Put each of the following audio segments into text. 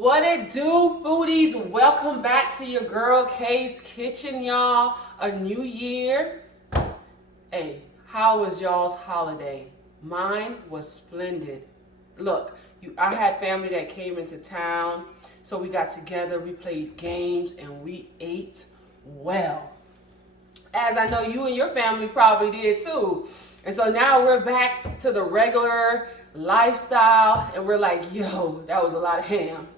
What it do, foodies? Welcome back to your girl Kay's Kitchen, y'all. A new year. Hey, how was y'all's holiday? Mine was splendid. Look, I had family that came into town, so we got together, we played games, and we ate well. As I know you and your family probably did too. And so now we're back to the regular lifestyle, and we're like, yo, that was a lot of ham.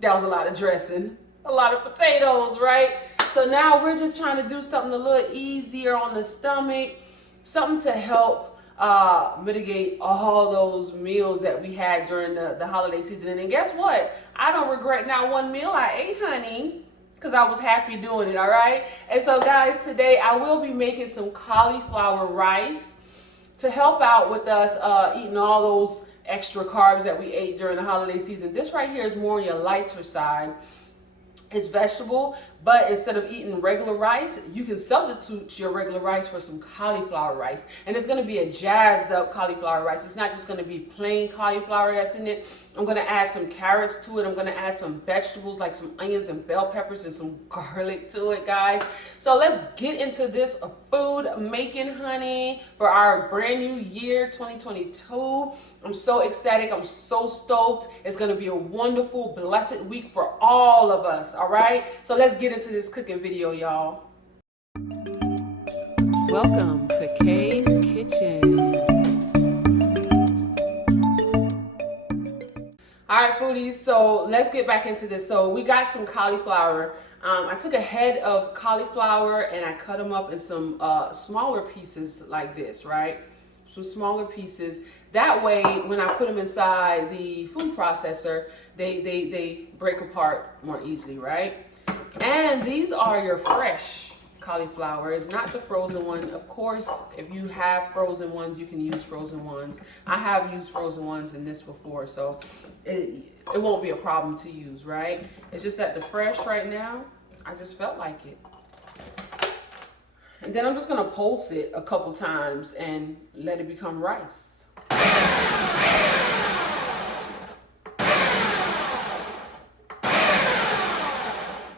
That was a lot of dressing, a lot of potatoes, right? So now we're just trying to do something a little easier on the stomach, something to help mitigate all those meals that we had during the holiday season. And guess what? I don't regret not one meal I ate, honey, because I was happy doing it, all right? And so guys, today I will be making some cauliflower rice to help out with us eating all those extra carbs that we ate during the holiday season. This right here is more on your lighter side. It's vegetable, but instead of eating regular rice, you can substitute your regular rice for some cauliflower rice. And it's gonna be a jazzed up cauliflower rice. It's not just gonna be plain cauliflower that's in it. I'm gonna add some carrots to it. I'm gonna add some vegetables like some onions and bell peppers and some garlic to it, guys. So let's get into this food making, honey, for our brand new year, 2022. I'm so ecstatic. I'm so stoked. It's gonna be a wonderful, blessed week for all of us, all right? So let's get into this cooking video, y'all. Welcome to Kay's Kitchen. All right, foodies, so let's get back into this. So we got some cauliflower. I took a head of cauliflower and I cut them up in some smaller pieces like this, right? Some smaller pieces. That way, when I put them inside the food processor, they break apart more easily, right? And these are your fresh cauliflower. It's not the frozen one. Of course, if you have frozen ones, you can use frozen ones. I have used frozen ones in this before, so it won't be a problem to use, right? It's just that the fresh right now, I just felt like it. And then I'm just gonna pulse it a couple times and let it become rice.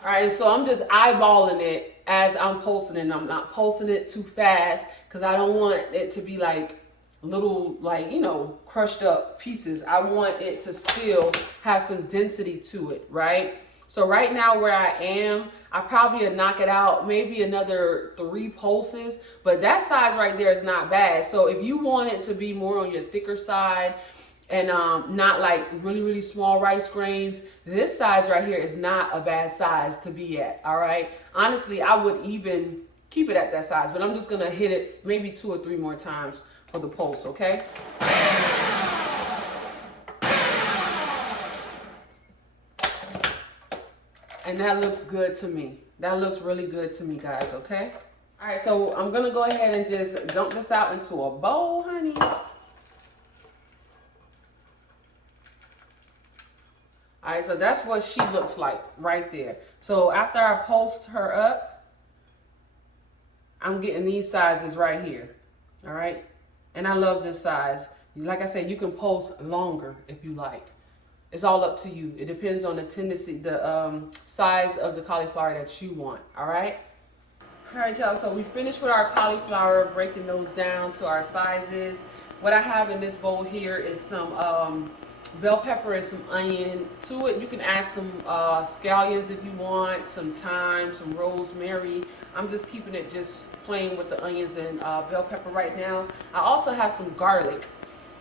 All right, so I'm just eyeballing it as I'm pulsing it. I'm not pulsing it too fast because I don't want it to be like little, like, you know, crushed up pieces. I want it to still have some density to it, right? So right now where I am, I probably would knock it out maybe another 3 pulses, but that size right there is not bad. So if you want it to be more on your thicker side and not like really small rice grains, this size right here is not a bad size to be at, all right? Honestly, I would even keep it at that size, but I'm just gonna hit it maybe 2 or 3 more times for the pulse, okay? And that looks good to me. That looks really good to me, guys, okay? All right, so I'm gonna go ahead and just dump this out into a bowl, honey. All right, so that's what she looks like right there. So after I pulsed her up, I'm getting these sizes right here, all right? And I love this size. Like I said, you can pulse longer if you like. It's all up to you. It depends on the tendency, the size of the cauliflower that you want, all right? All right, y'all, so we finished with our cauliflower, breaking those down to our sizes. What I have in this bowl here is some bell pepper and some onion. To it, you can add some scallions if you want, some thyme, some rosemary. I'm just keeping it just plain with the onions and bell pepper right now. I also have some garlic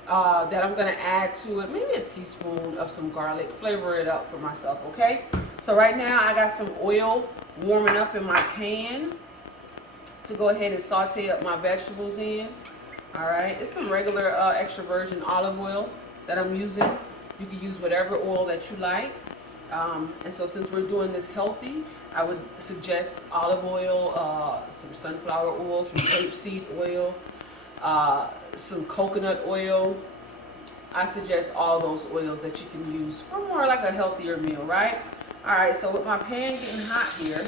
that I'm gonna add to it, maybe a teaspoon of some garlic, flavor it up for myself, okay? So right now I got some oil warming up in my pan to go ahead and saute up my vegetables in. All right, it's some regular extra virgin olive oil that I'm using. You can use whatever oil that you like. And so since we're doing this healthy, I would suggest olive oil, some sunflower oil, some rapeseed oil, some coconut oil. I suggest all those oils that you can use for more like a healthier meal, right? All right, so with my pan getting hot here,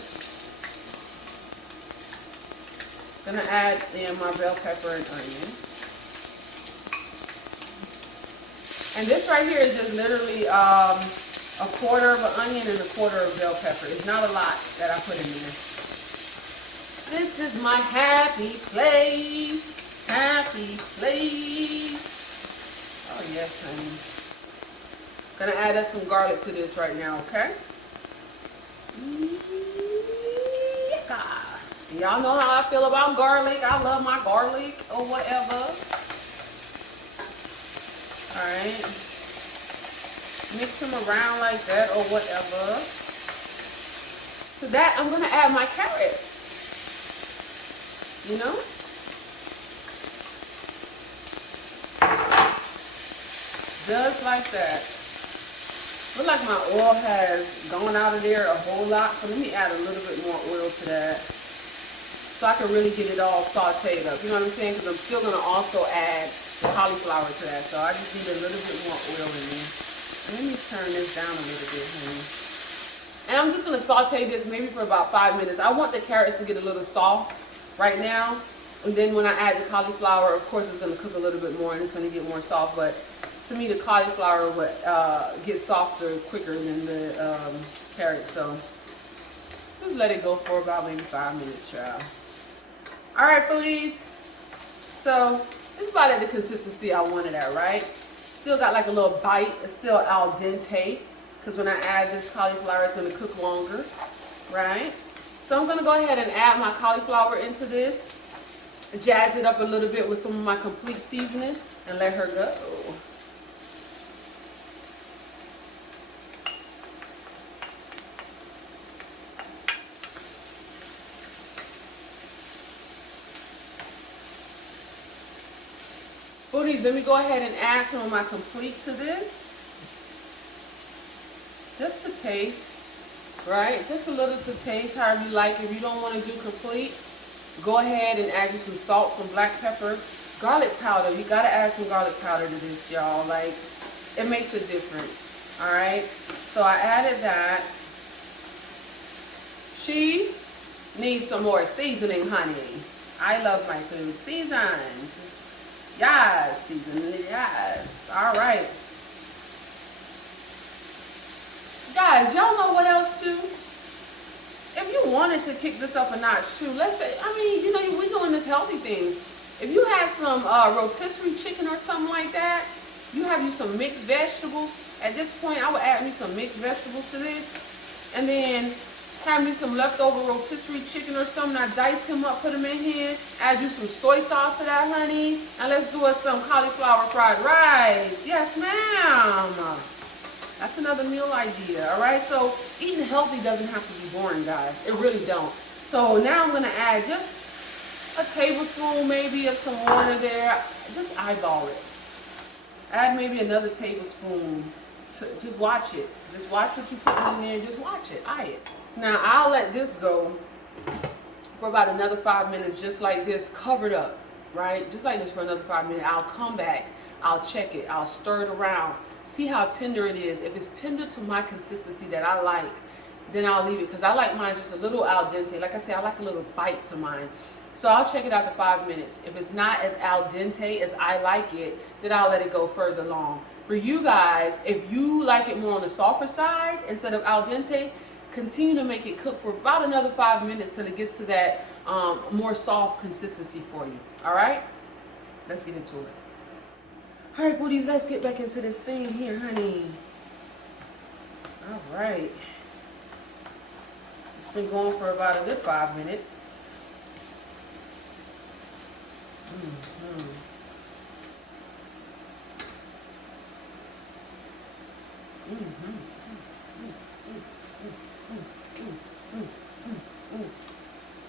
I'm gonna add in my bell pepper and onion. And this right here is just literally a quarter of an onion and a quarter of bell pepper. It's not a lot that I put in there. This is my happy place. Happy place. Oh yes, honey. Gonna add us some garlic to this right now, okay? Y'all know how I feel about garlic. I love my garlic or whatever. Alright. Mix them around like that or whatever. To that, I'm gonna add my carrots. You know? Just like that. Look like my oil has gone out of there a whole lot, so let me add a little bit more oil to that so I can really get it all sauteed up. You know what I'm saying? Because I'm still going to also add the cauliflower to that, so I just need a little bit more oil in there. And let me turn this down a little bit, honey. And I'm just going to saute this maybe for about 5 minutes. I want the carrots to get a little soft right now, and then when I add the cauliflower, of course it's going to cook a little bit more and it's going to get more soft, but to me, the cauliflower would get softer quicker than the carrot, so just let it go for about maybe 5 minutes, child. All right, foodies. So it's about at the consistency I wanted at, right? Still got like a little bite. It's still al dente because when I add this cauliflower, it's going to cook longer, right? So I'm going to go ahead and add my cauliflower into this, jazz it up a little bit with some of my complete seasoning, and let her go. Foodies, let me go ahead and add some of my complete to this. Just to taste, right? Just a little to taste, however you like. If you don't want to do complete, go ahead and add you some salt, some black pepper, garlic powder. You got to add some garlic powder to this, y'all. Like, it makes a difference, all right? So I added that. She needs some more seasoning, honey. I love my food seasoned. Yes, seasoning, yes. All right. Guys, y'all know what else too? If you wanted to kick this up a notch too, let's say, I mean, you know, we're doing this healthy thing. If you had some rotisserie chicken or something like that, you have you some mixed vegetables. At this point, I would add me some mixed vegetables to this. And then have me some leftover rotisserie chicken or something. I dice him up, put him in here. Add you some soy sauce to that, honey. And let's do us some cauliflower fried rice. Yes, ma'am. That's another meal idea, all right? So eating healthy doesn't have to be boring, guys. It really don't. So now I'm going to add just a tablespoon maybe of some water there. Just eyeball it. Add maybe another tablespoon. Just watch it. Just watch what you put in there. Just watch it. Eye it. Now I'll let this go for about another 5 minutes, just like this, covered up, right? Just like this for another 5 minutes. I'll come back. I'll check it. I'll stir it around. See how tender it is. If it's tender to my consistency that I like, then I'll leave it, because I like mine just a little al dente. Like I said, I like a little bite to mine. So I'll check it after 5 minutes. If it's not as al dente as I like it, then I'll let it go further along. For you guys, if you like it more on the softer side instead of al dente, continue to make it cook for about another 5 minutes till it gets to that more soft consistency for you. All right? Let's get into it. All right, booties, let's get back into this thing here, honey. All right. It's been going for about a good 5 minutes.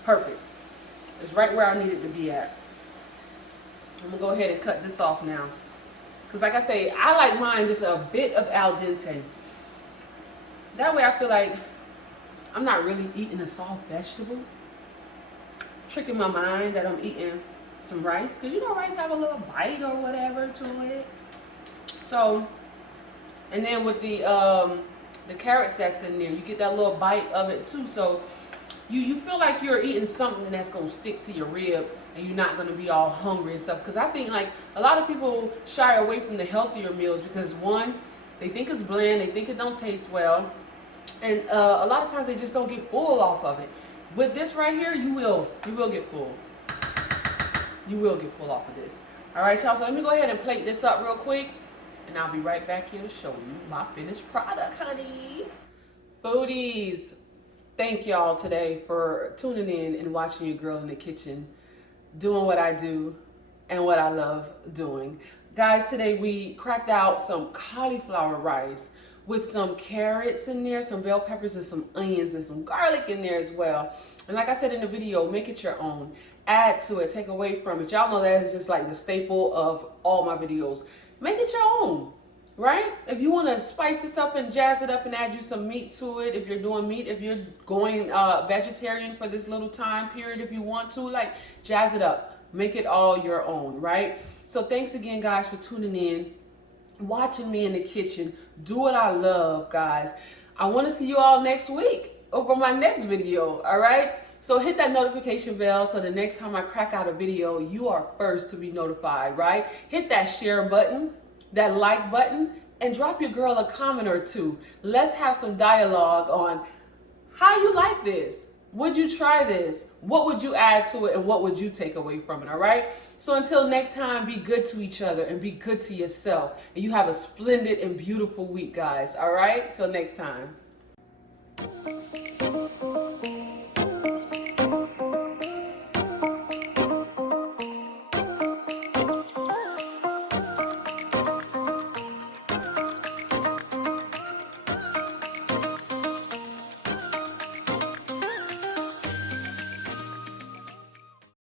Perfect. It's right where I need it to be at. I'm gonna go ahead and cut this off now. Because like I say, I like mine just a bit of al dente. That way I feel like I'm not really eating a soft vegetable. Tricking my mind that I'm eating some rice. Because you know rice have a little bite or whatever to it. So, and then with the carrots that's in there, you get that little bite of it too. So you feel like you're eating something that's going to stick to your rib and you're not going to be all hungry and stuff. Because I think like a lot of people shy away from the healthier meals because one, They think it's bland, they think it don't taste well, and a lot of times they just don't get full off of it. With this right here, you will get full. You will get full off of this. All right, y'all, so let me go ahead and plate this up real quick, and I'll be right back here to show you my finished product, honey. Foodies, thank y'all today for tuning in and watching your girl in the kitchen, doing what I do and what I love doing. Guys, today we cracked out some cauliflower rice with some carrots in there, some bell peppers and some onions and some garlic in there as well. And like I said in the video, make it your own. Add to it, take away from it. Y'all know that is just like the staple of all my videos. Make it your own, right? If you want to spice this up and jazz it up and add you some meat to it, if you're doing meat, if you're going vegetarian for this little time period, if you want to, like, jazz it up. Make it all your own, right? So thanks again, guys, for tuning in, watching me in the kitchen, do what I love, guys. I want to see you all next week over my next video, all right? So hit that notification bell so the next time I crack out a video, you are first to be notified, right? Hit that share button, that like button, and drop your girl a comment or two. Let's have some dialogue on how you like this. Would you try this? What would you add to it and what would you take away from it, all right? So until next time, be good to each other and be good to yourself. And you have a splendid and beautiful week, guys, all right? Till next time.